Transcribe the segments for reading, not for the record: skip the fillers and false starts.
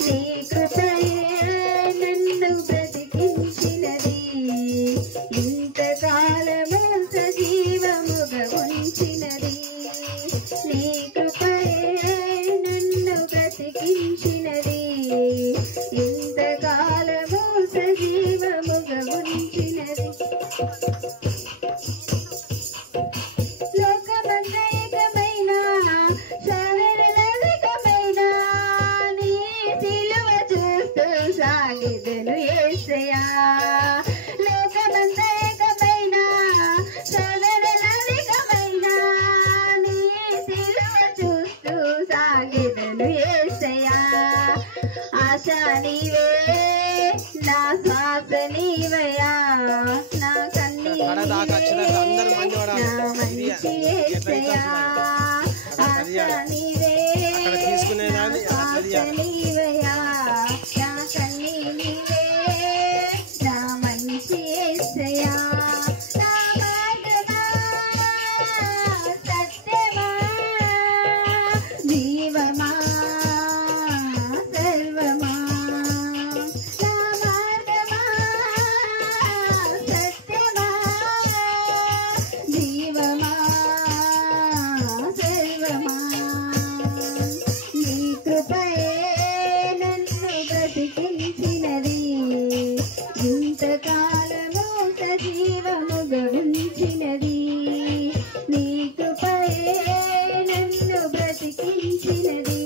నీ కృపయే నన్ను బ్రతికించినది ఇంతకాలము సజీవముగా ఉంచినది నీ కృపయే నన్ను బ్రతికించినది ఇంతకాలము సజీవముగా ఉంచినది లోకమంతైకమైన సర్వలౌకికమైన నీ సిలువ చూస్తూ సాగెదను యేసయ్యా లోకమంతైకమైన సర్వలౌకికమైన నీ సిలువ చూస్తూ సాగెదను యేసయ్యా ఆశ నీవే నా శ్వాస నీవయ్యా నా కన్నీవే నా మంచి యేసయ్యా ఆశ నీవే నా శ్వాస నీవయ్యా నా కన్నీ నీవే నా మంచి యేసయ్యా నా మార్గమా సత్యమా జీవమా సర్వమా నా మార్గమా సత్యమా జీవమా సర్వమా నీ కృపయే నన్ను బ్రతికించినది ఇంతకాలము సజీవముగా ఉంచినది నీ కృపయే నన్ను బ్రతికించినది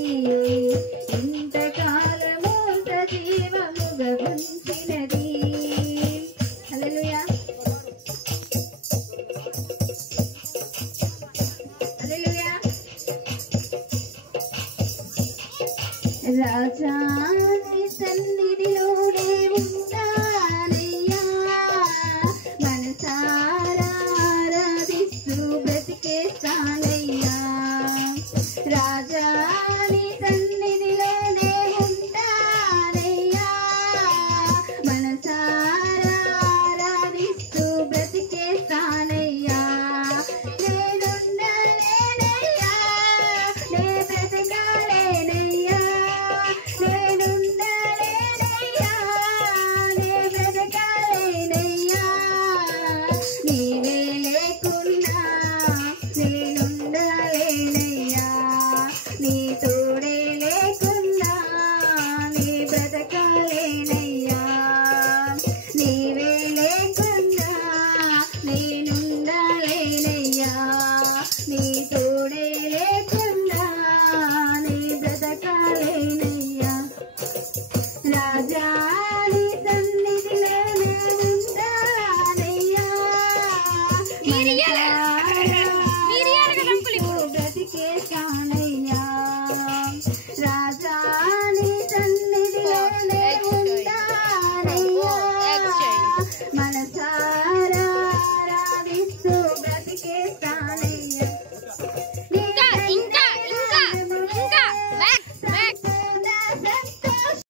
ఇంతకాలము సజీవముగా ఉంచినది హల్లెలూయా హల్లెలూయా రాజా నీ సన్నిధిలోనే